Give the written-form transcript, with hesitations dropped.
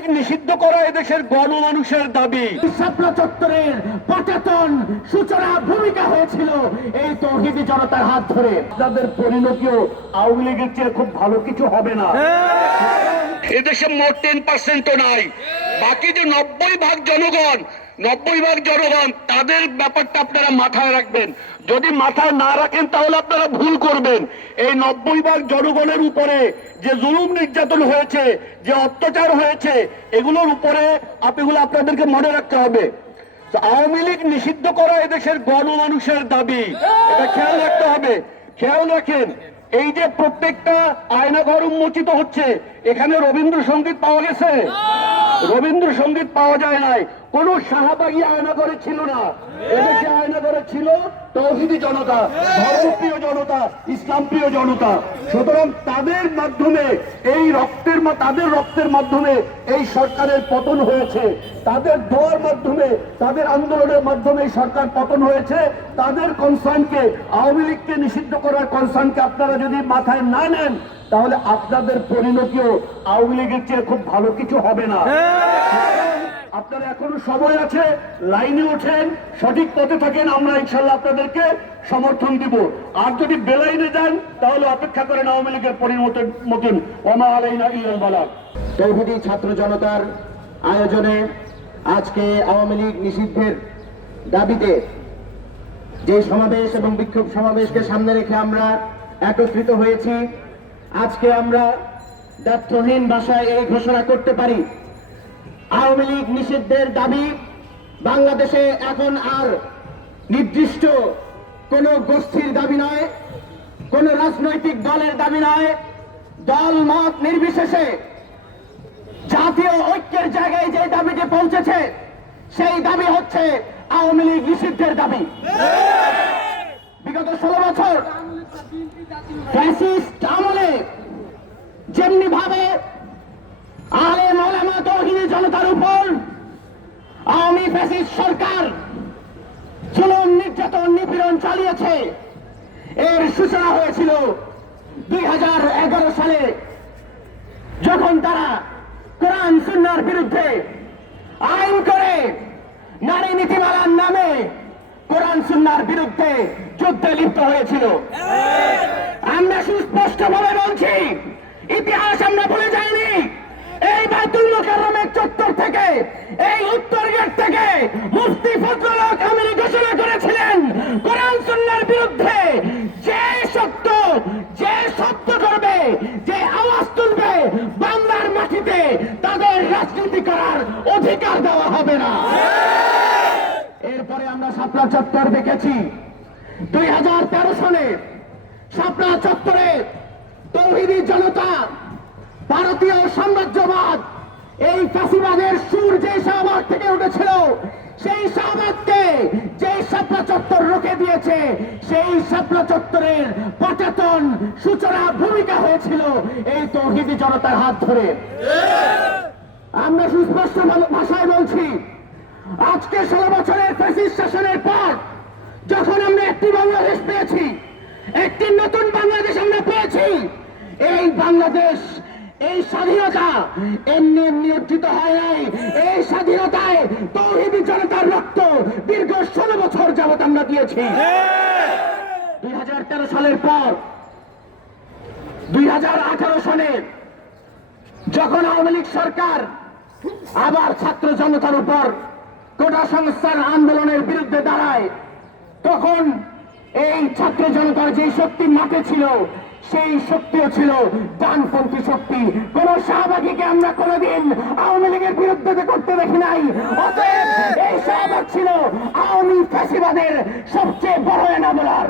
লীগ নিষিদ্ধ করা এদেশের গণমানুষের দাবি। শাপলা চত্বরের পটাতন সূচনা ভূমিকা হয়েছিল এই তৌহিদি জনতার হাত ধরে। তাদের পরিণতিও আওয়ামী লীগের চেয়ে খুব ভালো কিছু হবে না। এদেশে মোট 10% নাই, বাকি যে 90% জনগণ তাদের ব্যাপারটা আপনারা মাথায় রাখবেন। যদি মাথায় না রাখেন তাহলে আপনারা ভুল করবেন। এই 90% জনগণের উপরে যে জুলুম নির্যাতন হয়েছে, যে অত্যাচার হয়েছে, এগুলোর উপরে আপনাদেরকে মনে রাখতে হবে। আওয়ামী লীগ নিষিদ্ধ করা এদেশের গণমানুষের দাবি, এটা খেয়াল রাখতে হবে। খেয়াল রাখেন, এই যে প্রত্যেকটা আয়নাঘর উন্মোচিত হচ্ছে, এখানে রবীন্দ্রসঙ্গীত পাওয়া গেছে? রবীন্দ্রসঙ্গীত পাওয়া যায় নাই। কোন শাহবাগী আয়নাঘরে ছিল না, এদেশে আয়নাঘরে ছিল তৌহিদি জনতা, ধর্মপ্রিয় জনতা, ইসলাম প্রিয় জনতা। সুতরাং তাদের মাধ্যমে তাদের রক্তের মাধ্যমে এই সরকারের পতন হয়েছে, তাদের দোয়ার মাধ্যমে, তাদের আন্দোলনের মাধ্যমে এই সরকার পতন হয়েছে। তাদের কনসার্নকে, আওয়ামী লীগকে নিষিদ্ধ করার কনসার্নকে আপনারা যদি মাথায় না নেন তাহলে আপনাদের পরিণতিও আওয়ামী লীগের চেয়ে খুব ভালো কিছু হবে না। আপনারা এখনো সময় আছে, লাইনে ওঠেন, সঠিক পথে থাকেন, আমরা ইনশাল্লাহ আপনাদেরকে সমর্থন দিব। আর যদি বেলাইনে যান তাহলে অপেক্ষা করেন আওয়ামী লীগের পরিণতির। ওমা আলাইনা ইল্লাল বালাগ। তৌহিদি ছাত্র জনতার আয়োজনে আজকে আওয়ামী লীগ নিষিদ্ধের দাবিতে যে সমাবেশ এবং বিক্ষোভ সমাবেশকে সামনে রেখে আমরা একত্রিত হয়েছি, আজকে আমরা দ্ব্যর্থহীন ভাষায় এই ঘোষণা করতে পারি, আওয়ামী লীগ নিষিদ্ধের দাবি বাংলাদেশে এখন আর নির্দিষ্ট কোন গোষ্ঠীর দাবি নয়, কোন রাজনৈতিক দলের দাবি নয়। দল মত নির্বিশেষে জাতীয় ঐক্যের জায়গায় যে দাবিটি পৌঁছেছে সেই দাবি হচ্ছে আওয়ামী লীগ নিষিদ্ধের দাবি। বিগত 16 বছর ফ্যাসিস্ট আমলে যেমনি ভাবে আলেম ওলামা তৌহিদি জনতার উপর আওয়ামী ফ্যাসিস্ট সরকার জুলুম নির্যাতন নিপীড়ন চালিয়েছে, এর সূচনা হয়েছিল 2011 সালে, যখন তারা কোরআন সুন্নাহর বিরুদ্ধে আইন করে নারী নীতিমালার নামে কোরআন সুন্নাহর বিরুদ্ধে যুদ্ধে লিপ্ত হয়েছিল। আমরা সুস্পষ্টভাবে বলছি, ইতিহাস আমরা ভুলে যাইনি। এই বাইতুল মুকাররমের চত্বর থেকে, এই উত্তর গেট থেকে মুফতি ফজলুল হক আমিনী ঘোষণা করেছিলেন, কোরআন সুন্নাহর বিরুদ্ধে যে শব্দ করবে, যে আওয়াজ তুলবে, বাংলার মাটিতে তাদের রাজনীতি করার অধিকার দেওয়া হবে না। এরপরে আমরা শাপলা চত্বর দেখেছি। 2013 সালে শাপলা চত্বরে তৌহিদি জনতা, ভারতীয় সাম্রাজ্যবাদ, এই ফ্যাসিবাদের সুর যে শাহবাগ থেকে উঠেছিল, সেই শাহবাগকে যে শাপলা চত্বর রুখে দিয়েছে, সেই শাপলা চত্বরের পটাতন সূচনা ভূমিকা হয়েছিল এই তৌহিদি জনতার হাত ধরে। আমরা সুস্পষ্ট ভাষায় বলছি, আজকে 16 বছরের ফ্যাসিস্ট শাসনের পর যখন আমরা একটি বাংলাদেশ পেয়েছি, একটি নতুন বাংলাদেশ আমরা পেয়েছি, এই বাংলাদেশ, এই স্বাধীনতা এমনি এমনি অর্জিত হয় নাই। এই স্বাধীনতায় তৌহিদি জনতার রক্ত দীর্ঘ 16 বছর যাবৎ আমরা দিয়েছি। 2013 সালের পর 2018 সালে যখন আওয়ামী লীগ সরকার আবার ছাত্র জনতার উপর কোটা সংস্কার আন্দোলনের বিরুদ্ধে দাঁড়ায়, তখন এই ছাত্র জনতার যে শক্তি মাঠে ছিল, সেই শক্তিও ছিল ডানপন্থী শক্তি। কোন শাহবাগীকে আমরা কোনদিন আওয়ামী লীগের বিরুদ্ধে করতে দেখি নাই। অতএব এই শাহবাগ ছিল আওয়ামী ফ্যাসিবাদের সবচেয়ে বড় এনাবেলার।